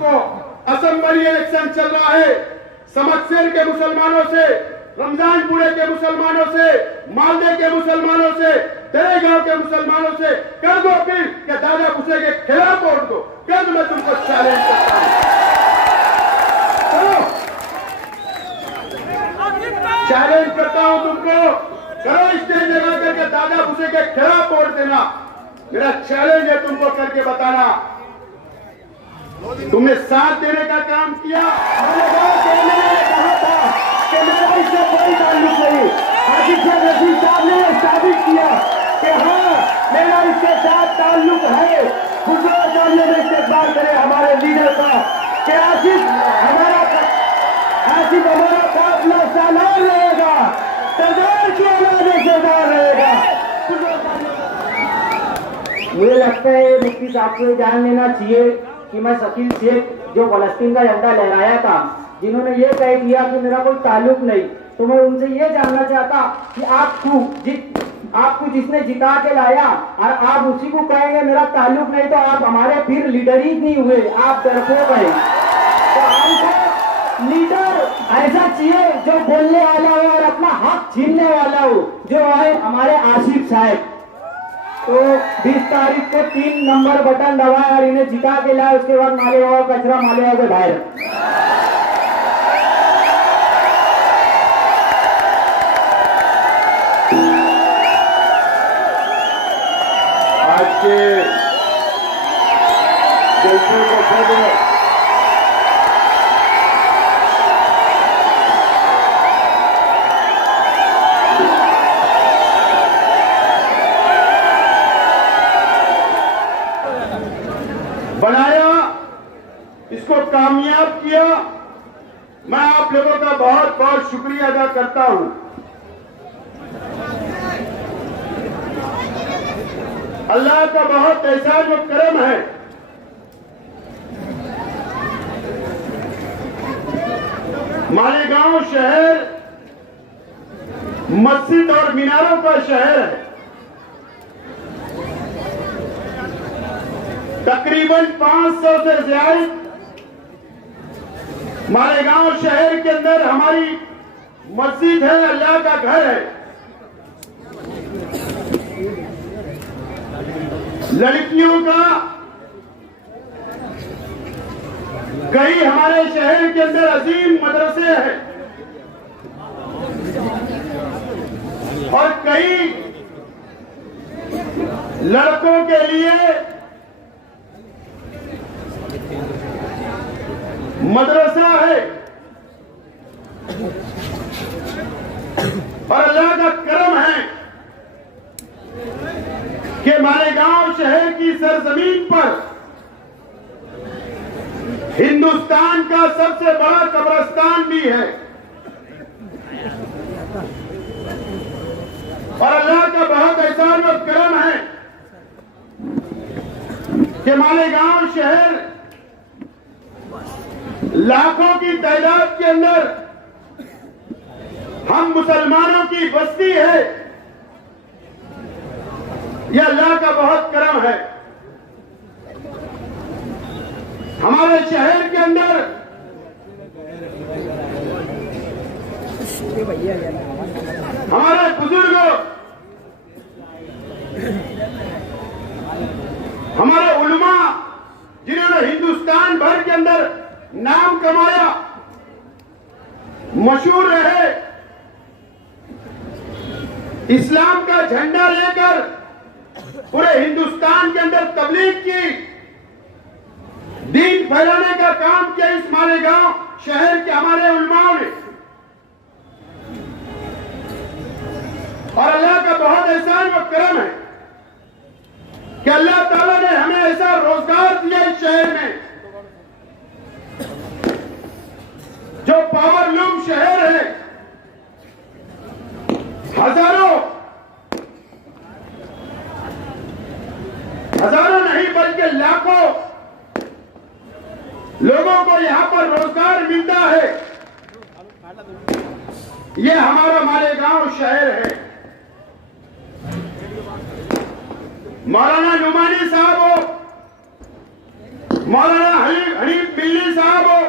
तुमको assembly election चल रहा है, समकसेर के मुसलमानों से, रमजानपुरे के मुसलमानों से, मालदे के मुसलमानों से, दरेगांव के मुसलमानों से कर दो अपील कि दादा भूसे के खिलाफ वोट दो। कल मैं तुमको चैलेंज करता हूं, चैलेंज करता हूं तुमको, करो स्टेज लगा करके दादा भूसे के खिलाफ वोट देना। मेरा चैलेंज है तुमको करके बताना। तुमने साथ देने का काम किया, कहा था कि मेरा इससे कोई ताल्लुक नहीं। आसिफ रशीद साहब ने साबित किया कि हाँ मेरा इसके साथ ताल्लुक है। गुजरात मामले में इस्तेमाल करें हमारे लीडर का कि आसिफ हमारा काफिला सालार रहेगा, सरदार की औलाद सरदार रहेगा। मुझे लगता है मुफ्ती साहब को ध्यान देना चाहिए कि मैं शकील शेख जो फलस्तीन का झंडा लहराया था, जिन्होंने ये कह दिया कि मेरा कोई ताल्लुक नहीं, तो मैं उनसे ये जानना चाहता कि आपको जिसने जिता के लाया और आप उसी को कहेंगे मेरा ताल्लुक नहीं, तो आप हमारे फिर लीडर ही नहीं हुए, आप डरपोक हैं। तो हमको लीडर ऐसा चाहिए जो बोलने वाला हो और अपना हक छीनने वाला हो, जो है हमारे आसिफ साहब। तो 20 तारीख को 3 नंबर बटन दबाए और इन्हें जिता के लाए, उसके बाद मालेगांव कचरा मालेगांव के बाहर। आज के जलसे को सद बनाया, इसको कामयाब किया। मैं आप लोगों का बहुत बहुत शुक्रिया अदा करता हूं। अल्लाह का बहुत ऐसा जो करम है, मालेगांव शहर मस्जिद और मीनारों का शहर है। तकरीबन 500 से ज्यादा मालेगांव शहर के अंदर हमारी मस्जिद है, अल्लाह का घर है। लड़कियों का कई हमारे शहर के अंदर अजीम मदरसे हैं और कई लड़कों के लिए मदरसा है। और अल्लाह का करम है कि मालेगांव शहर की सरजमीन पर हिंदुस्तान का सबसे बड़ा कब्रिस्तान भी है। और अल्लाह का बहुत एहसान और करम है कि मालेगांव शहर लाखों की तादाद के अंदर हम मुसलमानों की बस्ती है। यह अल्लाह का बहुत करम है। हमारे शहर के अंदर हमारे बुजुर्गों, हमारे उलमा जिन्होंने हिंदुस्तान भर के अंदर नाम कमाया, मशहूर रहे, इस्लाम का झंडा लेकर पूरे हिंदुस्तान के अंदर तबलीग की, दीन फैलाने का काम किया इस मालेगांव शहर के हमारे उलमाओं ने। और अल्लाह का बहुत एहसान व करम है कि अल्लाह ताला ने हमें ऐसा रोजगार दिया इस शहर में, जो पावरलूम शहर है। हजारों नहीं बल्कि लाखों लोगों को यहां पर रोजगार मिलता है। यह हमारा मालेगांव शहर है। मौलाना नुमानी साहब हो, मौलाना हनीफ बिल्ली साहब हो,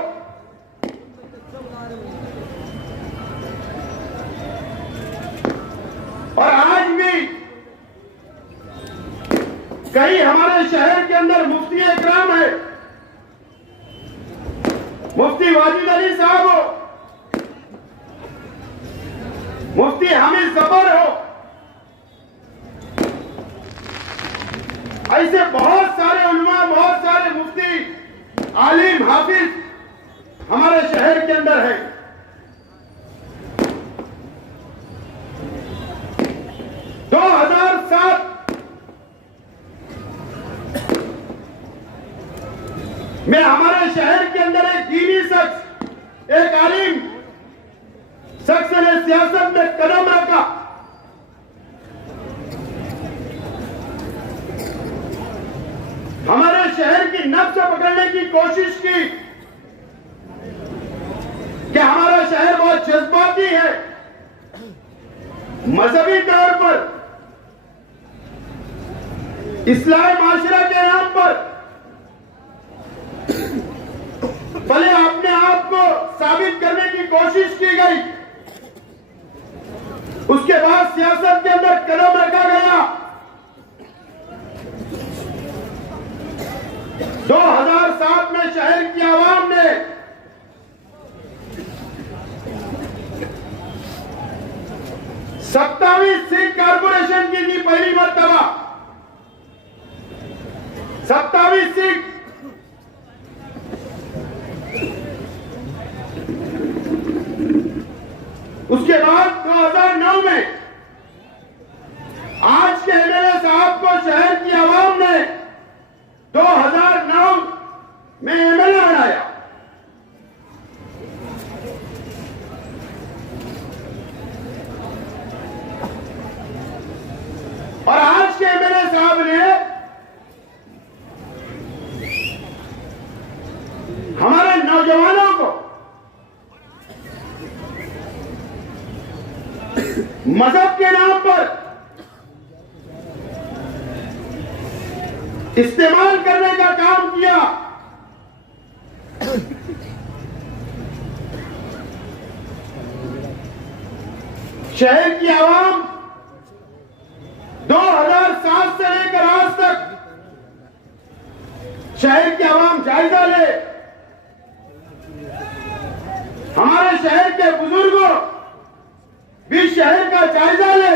और आज भी कई हमारे शहर के अंदर मुफ्ती इकराम है, मुफ्ती वाजिद अली साहब हो, मुफ्ती हामिद जबर हो, ऐसे बहुत सारे उलमा, बहुत सारे मुफ्ती, आलिम, हाफिज हमारे शहर के अंदर है। मैं हमारे शहर के अंदर एक दीनी शख्स, एक आलिम शख्स ने सियासत में कदम रखा। हमारे शहर की नब्ज पकड़ने की कोशिश की कि हमारा शहर बहुत जज्बाती है, मजहबी तौर पर इस्लामी माशरा के नाम पर भले अपने आप को साबित करने की कोशिश की गई, उसके बाद सियासत के अंदर कदम रखा गया। 2007 में शहर की आवाम ने सत्तावीस सीट कारपोरेशन की थी, पहली मर्तबा 27 सीट। उसके बाद 2009 में आज के एमएलए साहब को शहर की आवाम ने 2009 में एमएलए बनाया। और आज के एमएलए साहब ने हमारे नौजवानों को मजहब के नाम पर इस्तेमाल करने का काम किया। शहर की आवाम 2007 से लेकर आज तक शहर की आवाम जायजा ले, हमारे शहर के बुजुर्गों भी शहर का जायजा ले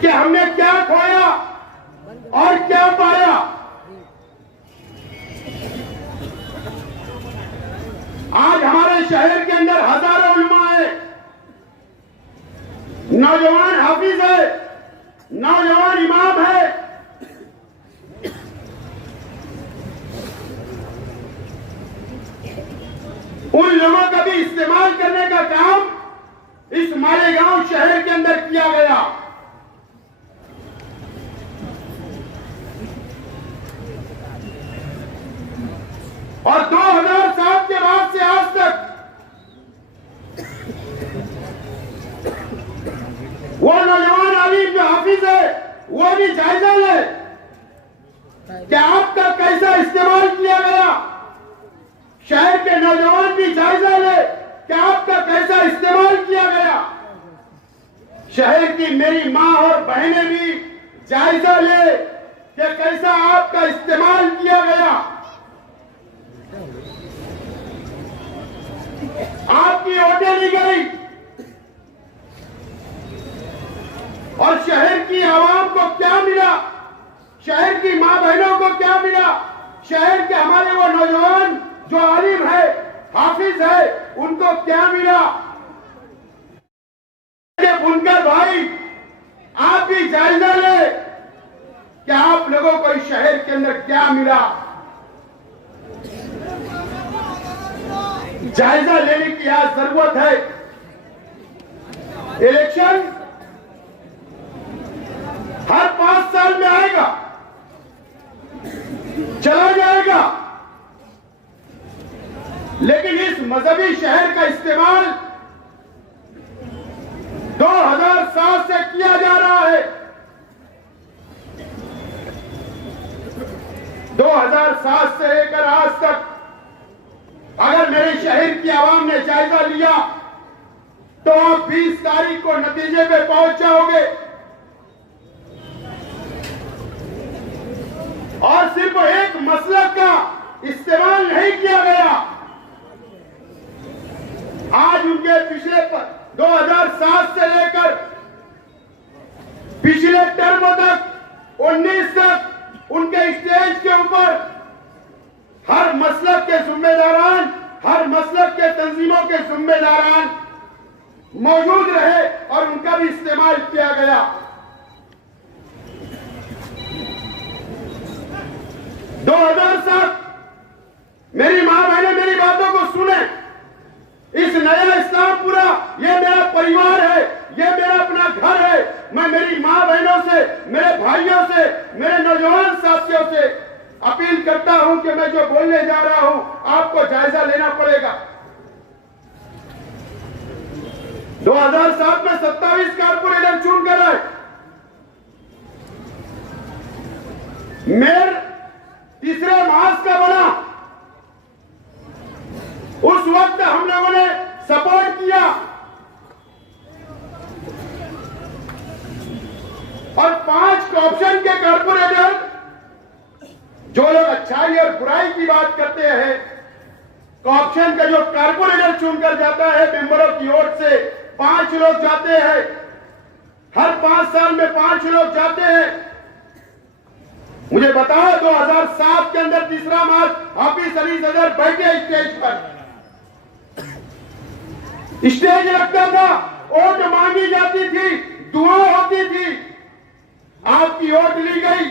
कि हमने क्या खोया और क्या पाया। आज हमारे शहर के अंदर हजारों उलमा है, नौजवान हाफिज है, नौजवान इमाम है। उन लोगों का भी इस्तेमाल करने का काम इस मालेगांव शहर के अंदर किया गया। और 2007 के बाद से आज तक वो नौजवान आलिम जो हाफिज है वो भी जायजा ले कि आपका कैसा इस्तेमाल किया गया। शहर के नौजवान भी जायजा ले कि आपका कैसा इस्तेमाल किया गया। शहर की मेरी मां और बहनें भी जायजा ले कि कैसा आपका इस्तेमाल किया गया। आपकी वोटें ली गई और शहर की आवाम को क्या मिला, शहर की मां बहनों को क्या मिला, शहर के हमारे वो नौजवान जो आलिम है, हाफिज है, उनको क्या मिला। बुनकर भाई आप भी जायजा ले कि आप लोगों को इस शहर के अंदर क्या मिला। जायजा लेने की आज जरूरत है। इलेक्शन हर 5 साल में आएगा, चला जाएगा, लेकिन इस मजहबी शहर का इस्तेमाल 2007 से किया जा रहा है। 2007 से लेकर आज तक अगर मेरे शहर की आवाम ने जायजा लिया तो आप 20 तारीख को नतीजे पे पहुंच जाओगे। और सिर्फ एक मसलक का इस्तेमाल नहीं किया गया। आज उनके पिछले 2007 से लेकर पिछले टर्म तक 19 तक उनके स्टेज के ऊपर हर मसलक के जिम्मेदारान, हर मसलक के तंजीमों के जिम्मेदारान मौजूद रहे और उनका भी इस्तेमाल किया गया। 2007 मेरी मां बहने मेरी बातों को सुने। इस नया इस्लामपुरा ये मेरा परिवार है, ये मेरा अपना घर है। मैं मेरी मां बहनों से, मेरे भाइयों से, मेरे नौजवान साथियों से अपील करता हूं कि मैं जो बोलने जा रहा हूं आपको जायजा लेना पड़ेगा। 2007 में 27 कारपोरेटर चुन कर आए। मेयर तीसरे मास का बना। उस वक्त हम लोगों ने सपोर्ट किया और 5 करप्शन के कारपोरेटर, जो लोग अच्छाई और बुराई की बात करते हैं, करप्शन का जो कारपोरेटर चुनकर जाता है मेंबरों की ओर से 5 लोग जाते हैं। हर 5 साल में 5 लोग जाते हैं। मुझे बताओ 2007 के अंदर तीसरा मार्च हाफिज अली सदर बैठे स्टेज पर, स्टेज लगता था, वोट मांगी जाती थी, दुआ होती थी, आपकी वोट ली गई।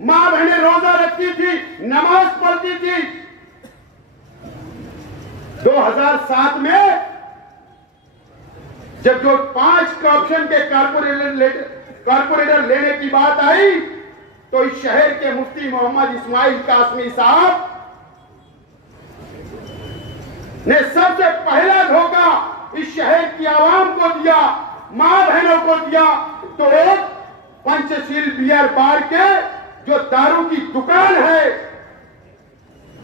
मां बहनें रोजा रखती थी, नमाज पढ़ती थी। 2007 में जब जो 5 करप्शन के कारपोरेटर लेने की बात आई तो इस शहर के मुफ्ती मोहम्मद इस्माइल कासमी साहब ने सबसे पहला धोखा इस शहर की आवाम को दिया, मां बहनों को दिया। तो एक पंचशील बियर बार के जो दारू की दुकान है,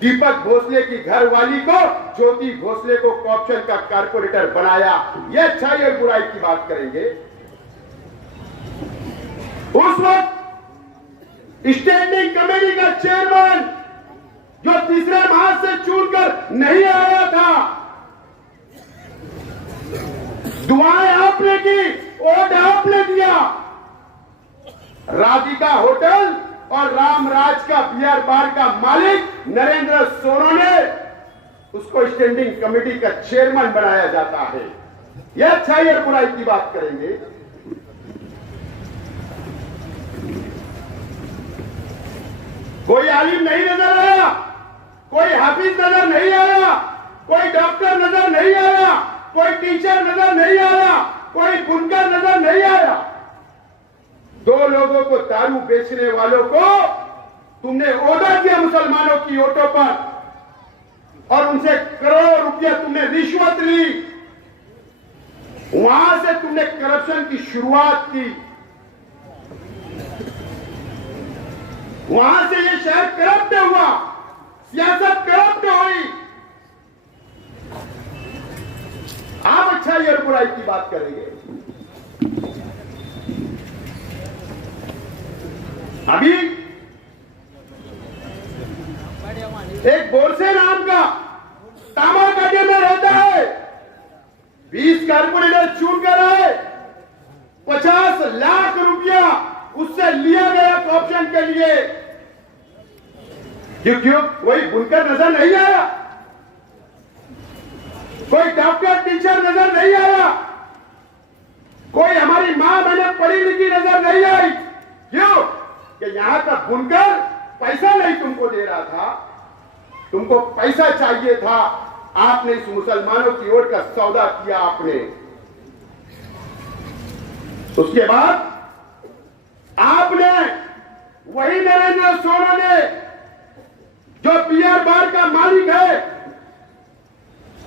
दीपक भोसले की घरवाली को, ज्योति भोसले को करप्शन का कारपोरेटर बनाया। यह अच्छाई और बुराई की बात करेंगे। उस वक्त स्टैंडिंग कमेटी का चेयरमैन जो तीसरे मास से चुनकर नहीं आया था, दुआएं आपने की, वोट आपने दिया। राधिका होटल और रामराज का बियर बार का मालिक नरेंद्र सोनो ने उसको स्टैंडिंग कमेटी का चेयरमैन बनाया जाता है। यह अच्छाई और बुराई की बात करेंगे। कोई आलिम नहीं नजर आया, कोई हाफिज नजर नहीं आया, कोई डॉक्टर नजर नहीं आया, कोई टीचर नजर नहीं आया, कोई बुनकर नजर नहीं आया। 2 लोगों को, दारू बेचने वालों को तुमने ओदा किया मुसलमानों की वोटों पर और उनसे करोड़ों रुपया तुमने रिश्वत ली। वहां से तुमने करप्शन की शुरुआत की। वहां से ये शहर करप्ट हुआ, सियासत करप्ट हुई। आप अच्छाई और बुराई की बात करेंगे। अभी एक बोरसे नाम का तामाकाटे में रहता है, 20 कारपोरेटर चुन कर आए, 50 लाख रुपया उससे लिया गया करप्शन के लिए। क्यों कोई बुनकर नजर नहीं आया, कोई डॉक्टर टीचर नजर नहीं आया, कोई हमारी मां बहनें पढ़ी लिखी नजर नहीं आई। क्यों कि यहां का बुनकर पैसा नहीं तुमको दे रहा था, तुमको पैसा चाहिए था। आपने इस मुसलमानों की ओर का सौदा किया आपने। उसके बाद आपने वही नरेंद्र सोनो ने, जो बियर बार का मालिक है,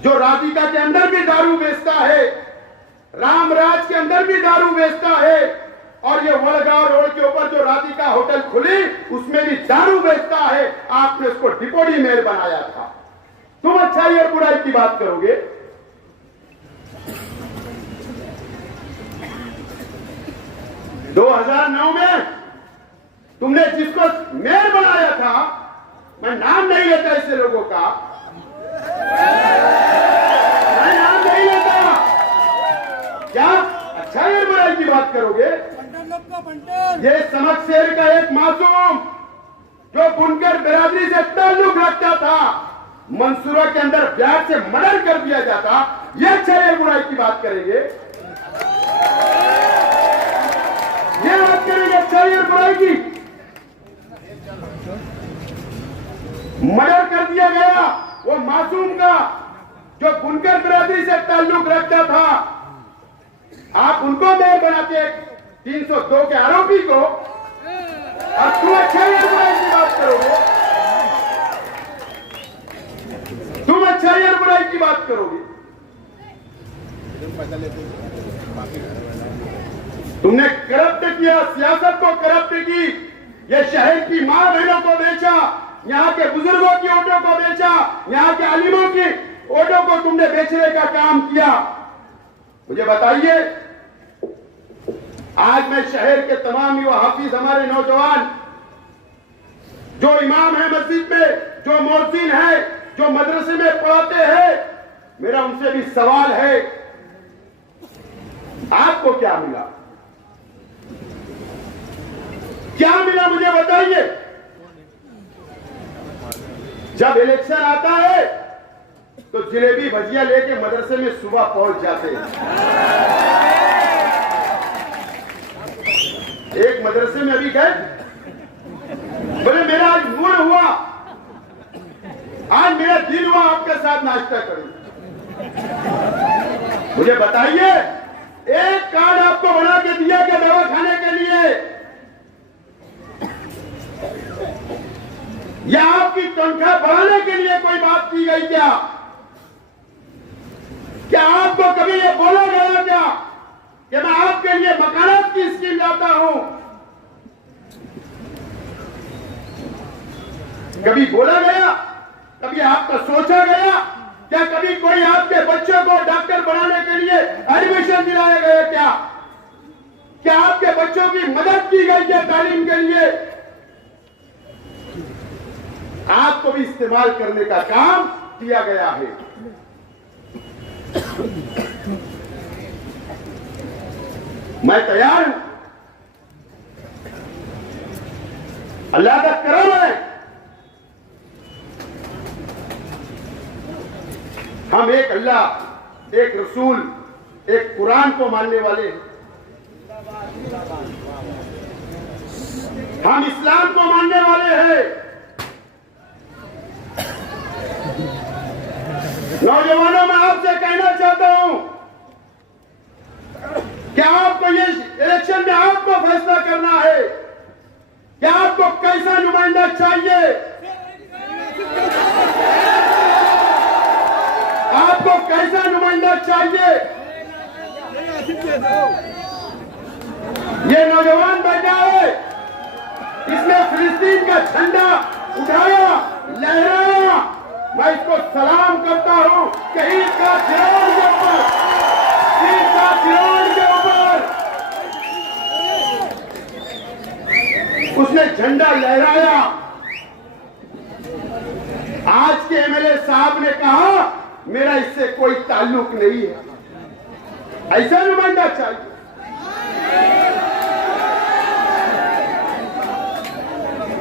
जो राधिका के अंदर भी दारू बेचता है, रामराज के अंदर भी दारू बेचता है और ये वड़गांव रोड के ऊपर जो राधिका होटल खुली उसमें भी दारू बेचता है। आपने उसको डिप्टी मेयर बनाया था। तुम अच्छाई और बुराई की बात करोगे। दो 2009 में तुमने जिसको मेयर बनाया था, मैं नाम नहीं लेता ऐसे लोगों का, मैं नाम नहीं लेता। क्या अच्छा है बुराई की बात करोगे? ये समकसेर का एक मासूम जो बुनकर बिरादरी से ताल्लुक रखता था, मंसूरा के अंदर ब्याज से मर्डर कर दिया जाता, ये अच्छा है बुराई की बात करेंगे? ये बात करेंगे अच्छा है बुराई की? मर्डर कर दिया गया वो मासूम का जो बुनकर बिरादरी से ताल्लुक रखता था। आप उनको मेयर बनाते 302 के आरोपी को, और तुम अच्छा है बुराई की बात करोगे? तुम अच्छा है बुराई की बात करोगे? तुमने करप्ट किया, सियासत को करप्ट की, ये शहर की मां बहनों को बेचा, यहाँ के बुजुर्गों की वोटों को बेचा, यहाँ के आलिमों की वोटों को तुमने बेचने का काम किया। मुझे बताइए, आज मैं शहर के तमाम युवा हाफिज, हमारे नौजवान जो इमाम है मस्जिद में, जो मौज़िन है, जो मदरसे में पढ़ाते हैं, मेरा उनसे भी सवाल है, आपको क्या मिला? क्या मिला मुझे बताइए। जब इलेक्शन आता है तो जलेबी भजिया लेके मदरसे में सुबह पहुंच जाते हैं। एक मदरसे में अभी गए, बोले मेरा आज मूड हुआ, आज मेरा दिल हुआ आपके साथ नाश्ता करूं। मुझे बताइए, एक कार्ड आपको बना के दिया क्या दवा खाने के लिए? या आपकी तनख्वाह बढ़ाने के लिए कोई बात की गई क्या? क्या आपको कभी ये बोला गया क्या कि मैं आपके लिए मकानात की स्कीम लाता हूं? कभी बोला गया? कभी आपका सोचा गया? क्या कभी कोई आपके बच्चों को डॉक्टर बनाने के लिए एडमिशन दिलाया गया क्या? क्या आपके बच्चों की मदद की गई क्या तालीम के लिए? आपको भी इस्तेमाल करने का काम किया गया है। मैं तैयार हूं, अल्लाह का करम है, हम एक अल्लाह, एक रसूल, एक कुरान को मानने वाले हैं। हम इस्लाम को मानने वाले हैं। नौजवानों, मैं आपसे कहना चाहता हूं कि आपको ये इलेक्शन में आपको फैसला करना है कि आपको कैसा नुमाइंदा चाहिए। आपको कैसा नुमाइंदा चाहिए? ये नौजवान बैठा है, इसने फिलिस्तीन का झंडा उठाया, लहराया, मैं इसको सलाम करता हूं कि ईद का सिराज के ऊपर, ईद का सिराज के ऊपर उसने झंडा लहराया। आज के एमएलए साहब ने कहा मेरा इससे कोई ताल्लुक नहीं है। ऐसा नुमाइंदा चाहिए।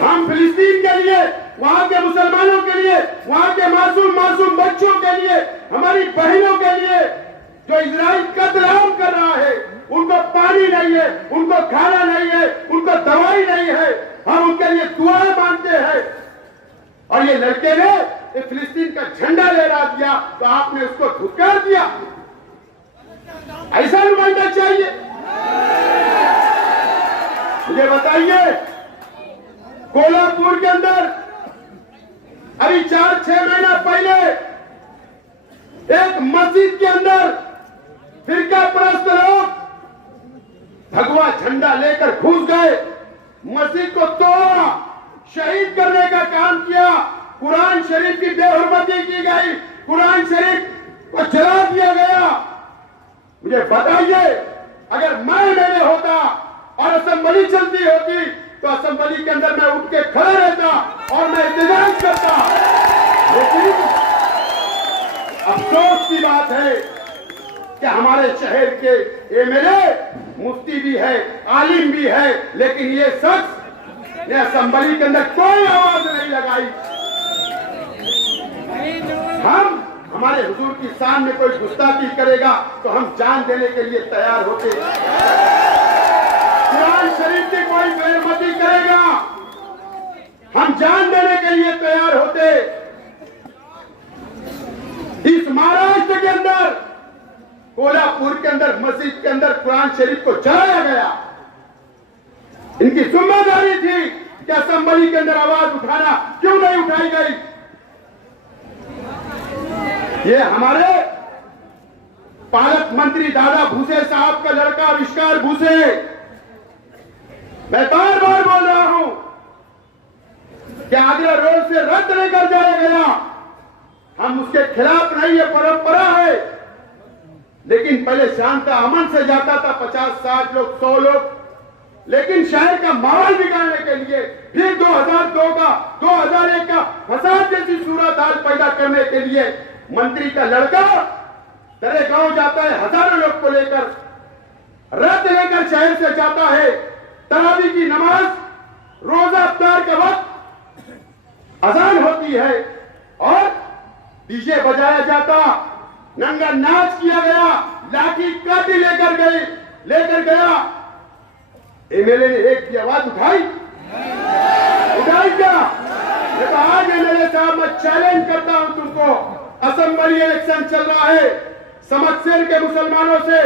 हम फिलिस्तीन के लिए, वहां के मुसलमानों के लिए, वहां के मासूम बच्चों के लिए, हमारी बहनों के लिए जो इजराइल कत्लेआम कर रहा है, उनको पानी नहीं है, उनको खाना नहीं है, उनको दवाई नहीं है, हम उनके लिए दुआएं मांगते हैं। और ये लड़के ने फिलिस्तीन का झंडा लहरा दिया तो आपने उसको धुतकार दिया। ऐसा नुमाइंदा चाहिए। मुझे बताइए, कोल्हापुर के अंदर अभी 4-6 महीना पहले एक मस्जिद के अंदर फिरका परस्त लोग भगवा झंडा लेकर घुस गए, मस्जिद को तोड़ा, शहीद करने का काम किया, कुरान शरीफ की बेहुरमती की गई, कुरान शरीफ को जला दिया गया। मुझे बताइए, अगर मैं मेरे होता और असेंबली चलती होती तो असेंबली के अंदर मैं उठ के खड़ा रहता और मैं एहतजाज करता। लेकिन अफसोस की बात है कि हमारे शहर के एमएलए मुफ्ती भी है, आलिम भी है, लेकिन ये शख्स ने असेंबली के अंदर कोई आवाज नहीं लगाई। हम हमारे हुजूर की शान में कोई गुस्ताखी करेगा तो हम जान देने के लिए तैयार होते। कुरान शरीफ की कोई बेइज्जती करेगा, हम जान देने के लिए तैयार होते। इस महाराष्ट्र के अंदर, कोल्हापुर के अंदर मस्जिद के अंदर कुरान शरीफ को जलाया गया। इनकी जिम्मेदारी थी कि असेंबली के अंदर आवाज उठाना, क्यों नहीं उठाई गई? ये हमारे पालक मंत्री दादा भूसे साहब का लड़का आविष्कार भूसे, मैं बार बार बोल रहा हूं कि आगरा रोड से रद्द लेकर जाया गया, हम उसके खिलाफ नहीं, ये परंपरा है। लेकिन पहले शांता अमन से जाता था 50-60 लोग, 100 लोग, लेकिन शहर का माहौल बिगाड़ने के लिए फिर 2002 का 2001 का फसाद जैसी सूरत हाल पैदा करने के लिए मंत्री का लड़का तेरे गांव जाता है, हजारों लोग को लेकर रद्द लेकर शहर से जाता है। तरावी की नमाज, रोजा अफ्तार का वक्त अजान होती है और डीजे बजाया जाता, नंगा नाच किया गया, लाठी काटी लेकर गया। एमएलए ने एक भी आवाज उठाई क्या? मैं तो आज एमएलए साहब मैं चैलेंज करता हूं तुमको, असेंबली इलेक्शन चल रहा है, समकसेर के मुसलमानों से,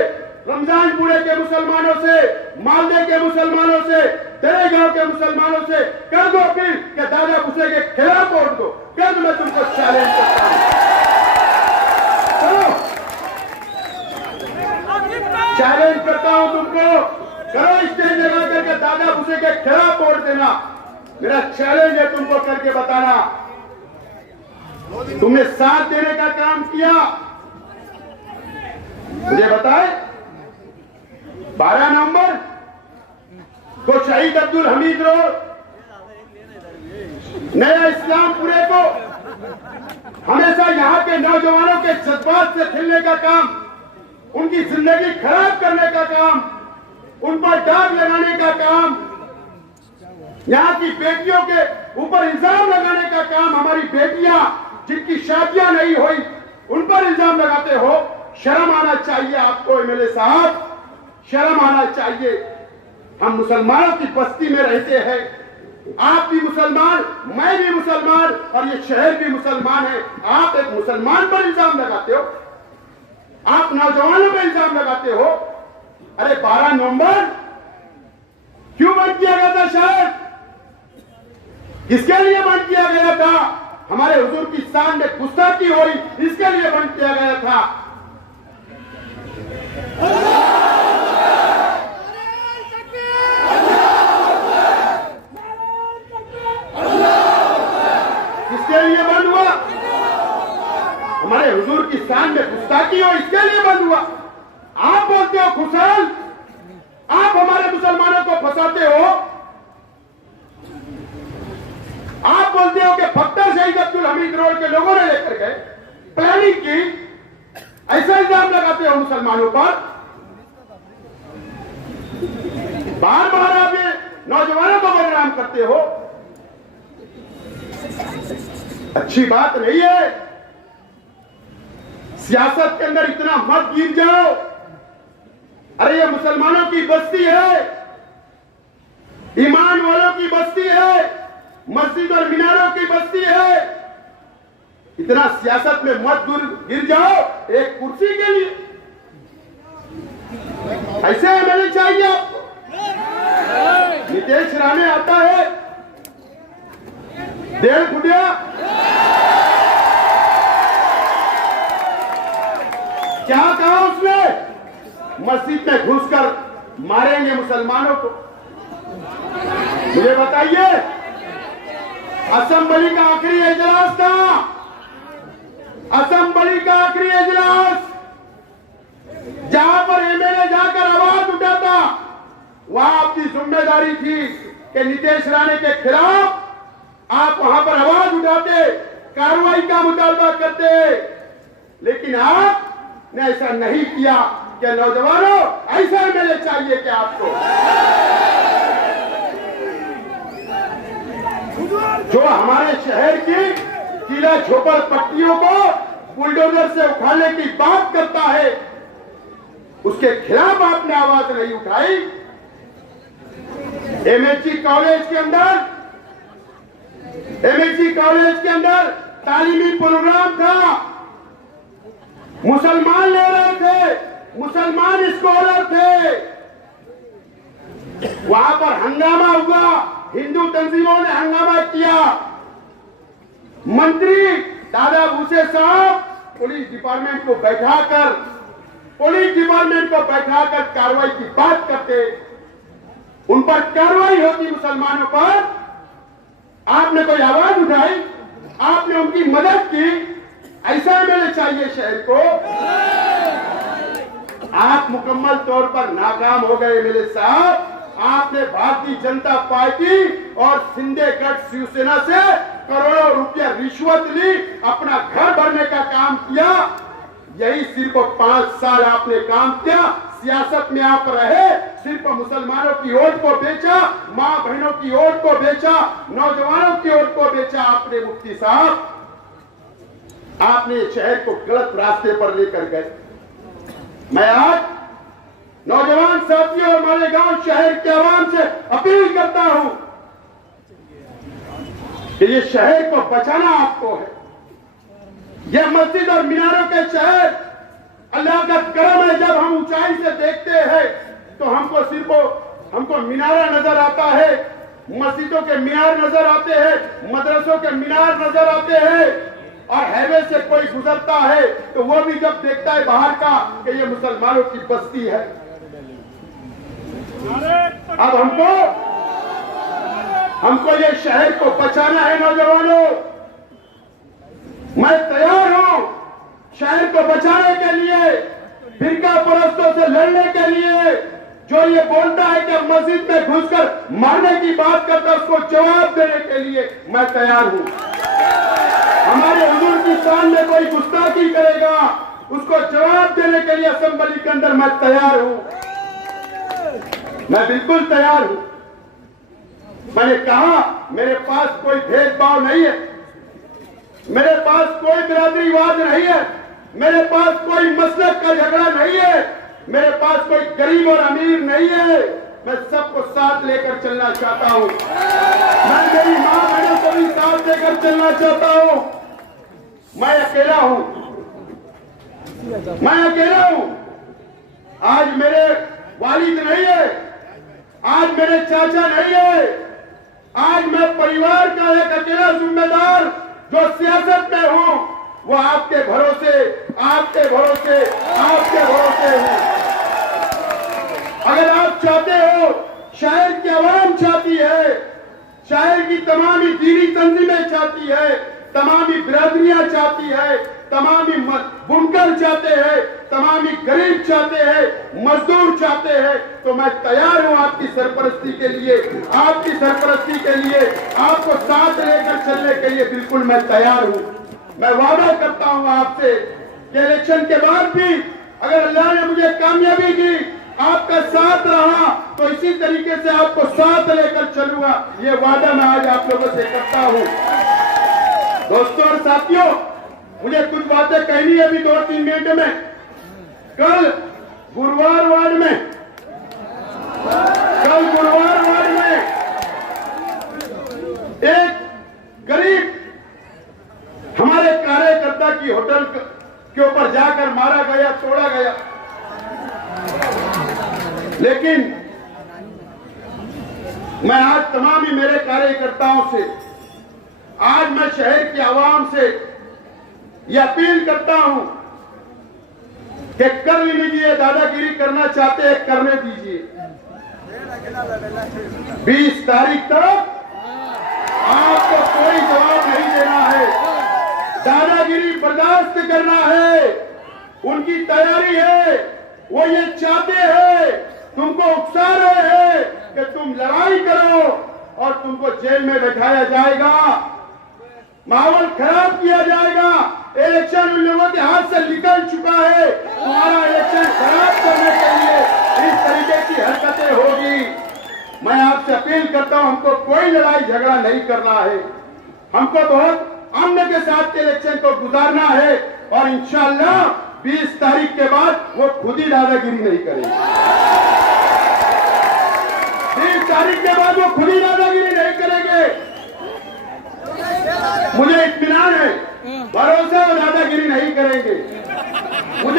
रमजानपुरे के मुसलमानों से, मालदे के मुसलमानों से, दरेगांव के मुसलमानों से कर दो अपील कि दादा भूसे के खिलाफ वोट दो। कल मैं तुमको चैलेंज करता हूं, चलो चैलेंज करता हूं तुमको, करो स्टेज लगा करके दादा भूसे के खिलाफ वोट देना। मेरा चैलेंज है तुमको, करके बताना। तुमने साथ देने का काम किया, मुझे बताए 12 नवंबर को शहीद अब्दुल हमीद रोड, नया इस्लामपुरे को हमेशा यहाँ के नौजवानों के जज्बात से खिलने का काम, उनकी जिंदगी खराब करने का काम, उन पर दाग लगाने का काम, यहाँ की बेटियों के ऊपर इल्जाम लगाने का काम, हमारी बेटियां जिनकी शादियां नहीं हुई उन पर इल्जाम लगाते हो। शर्म आना चाहिए आपको एमएलए साहब, शर्म आना चाहिए। हम मुसलमानों की बस्ती में रहते हैं, आप भी मुसलमान, मैं भी मुसलमान और ये शहर भी मुसलमान है। आप एक मुसलमान पर इल्जाम लगाते हो, आप नौजवानों पर इल्जाम लगाते हो। अरे 12 नवंबर क्यों बंद किया गया था शहर? किसके लिए बंद किया गया था? हमारे हुजूर की शान में गुस्ताखी हुई, इसके लिए बंद किया गया था। किसके लिए बंद हुआ? हमारे हुजूर की शान में गुस्ताखी हो, इसके लिए बंद हुआ। आप बोलते हो खुशहाल, आप हमारे मुसलमानों को फंसाते हो। आप बोलते हो कि फक्ता शहीद अब्दुल हमीद रोड के लोगों ने लेकर गए, प्लानिंग की, ऐसा इल्जाम लगाते हो मुसलमानों पर। बार बार आप ये नौजवानों को बदनाम करते हो, अच्छी बात नहीं है। सियासत के अंदर इतना मत गिर जाओ। अरे ये मुसलमानों की बस्ती है, ईमान वालों की बस्ती है, मस्जिद और मीनारों की बस्ती है। इतना सियासत में मत गिर जाओ एक कुर्सी के लिए। ऐसे एमएलए चाहिए आपको? नितेश राणे आता है, 1.5 फुटिया, क्या कहा उसने? मस्जिद में घुसकर मारेंगे मुसलमानों को। मुझे बताइए, असेंबली का आखिरी इजलास था, असेंबली का आखिरी इजलास, जहां पर एमएलए जाकर आवाज उठाता, वहां आपकी जिम्मेदारी थी कि नीतीश राणे के खिलाफ आप वहां पर आवाज उठाते, कार्रवाई का मुतालबा करते, लेकिन आपने ऐसा नहीं किया। क्या नौजवानों, ऐसा एमएलए चाहिए क्या आपको, जो हमारे शहर की किला झोपड़पट्टियों को बुलडोजर से उखाड़ने की बात करता है? उसके खिलाफ आपने आवाज नहीं उठाई। एमएचसी कॉलेज के अंदर तालीमी प्रोग्राम था, मुसलमान ले रहे थे, मुसलमान स्कॉलर थे, वहां पर हंगामा हुआ, हिंदू तंजीमों ने हंगामा किया। मंत्री दादा भूसे साहब पुलिस डिपार्टमेंट को बैठाकर कार्रवाई की बात करते, उन पर कार्रवाई होती, मुसलमानों पर आपने कोई आवाज उठाई, आपने उनकी मदद की? ऐसा एमएलए चाहिए शहर को। आप मुकम्मल तौर पर नाकाम हो गए एमएलए साहब। आपने भारतीय जनता पार्टी और शिंदे गठ शिवसेना से करोड़ों रुपया रिश्वत ली, अपना घर भरने का काम किया। यही सिर्फ 5 साल आपने काम किया, सियासत में आप रहे, सिर्फ मुसलमानों की वोट को बेचा, मां बहनों की वोट को बेचा, नौजवानों की वोट को बेचा आपने। मुफ्ती साहब, आपने शहर को गलत रास्ते पर लेकर गए। मैं आज नौजवान साथियों और मालेगांव शहर के आवाम से अपील करता हूं कि ये शहर को बचाना आपको है। यह मस्जिद और मीनारों के शहर अल्लाह का करम है। जब हम ऊंचाई से देखते हैं तो हमको मीनारा नजर आता है, मस्जिदों के मीनार नजर आते हैं, मदरसों के मीनार नजर आते हैं, और हाईवे से कोई गुजरता है तो वो भी जब देखता है बाहर का कि ये मुसलमानों की बस्ती है। अब हमको ये शहर को बचाना है। नौजवानों, मैं तैयार हूं शहर को बचाने के लिए, फिरका परस्तों से लड़ने के लिए। जो ये बोलता है कि मस्जिद में घुसकर मारने की बात करता है, उसको जवाब देने के लिए मैं तैयार हूं। हमारे हुजूर की शान में कोई गुस्ताखी करेगा, उसको जवाब देने के लिए असेंबली के अंदर मैं तैयार हूं, मैं बिल्कुल तैयार हूं। मैंने कहा मेरे पास कोई भेदभाव नहीं है, मेरे पास कोई बिरादरीवाद नहीं है, मेरे पास कोई मसलब का झगड़ा नहीं है, मेरे पास कोई गरीब और अमीर नहीं है। मैं सबको साथ लेकर चलना चाहता हूं। मैं मेरी मां बहनों को भी साथ लेकर चलना चाहता हूं। मैं अकेला हूं, मैं अकेला हूं। आज मेरे वालिद नहीं है, आज मेरे चाचा नहीं है, आज मैं परिवार का एक अकेला जिम्मेदार जो सियासत में हूं, वो आपके भरोसे हूं। अगर आप चाहते हो, शहर की आवाम चाहती है, शहर की तमामी दीनी तंजीमें चाहती है, तमामी बिरादरियां चाहती है, तमामी बुनकर चाहते हैं, तमामी गरीब चाहते हैं, मजदूर चाहते हैं, तो मैं तैयार हूं आपकी सरपरस्ती के लिए, आपको साथ लेकर चलने के लिए बिल्कुल मैं तैयार हूं। मैं वादा करता हूं आपसे कि इलेक्शन के बाद भी अगर अल्लाह ने मुझे कामयाबी दी, आपका साथ रहा, तो इसी तरीके से आपको साथ लेकर चलूंगा। ये वादा मैं आज आप लोगों से करता हूं। दोस्तों और साथियों, मुझे कुछ बातें कहनी है अभी 2-3 मिनट में। कल गुरुवार वार्ड में एक गरीब हमारे कार्यकर्ता की होटल के ऊपर जाकर मारा गया, तोड़ा गया। लेकिन मैं आज तमाम ही मेरे कार्यकर्ताओं से, आज मैं शहर की आवाम से यह अपील करता हूं कि कर भी लीजिए, दादागिरी करना चाहते हैं करने दीजिए। 20 तारीख तक आपको कोई जवाब नहीं देना है, दादागिरी बर्दाश्त करना है। उनकी तैयारी है, वो ये चाहते हैं, तुमको उकसा रहे हैं कि तुम लड़ाई करो और तुमको जेल में बैठाया जाएगा, माहौल खराब किया जाएगा। इलेक्शन उन लोगों के हाथ से निकल चुका है, तुम्हारा इलेक्शन खराब करने के लिए इस तरीके की हरकतें होगी। मैं आपसे अपील करता हूं, हमको कोई लड़ाई झगड़ा नहीं करना है, हमको बहुत अमन के साथ इलेक्शन को गुजारना है और इंशाअल्लाह 20 तारीख के बाद वो खुद ही दादागिरी नहीं करेंगे। 20 तारीख के बाद वो खुद ही दादागिरी नहीं करेंगे। मुझे इत्मीनान है, भरोसा वो दादागिरी नहीं करेंगे। मुझे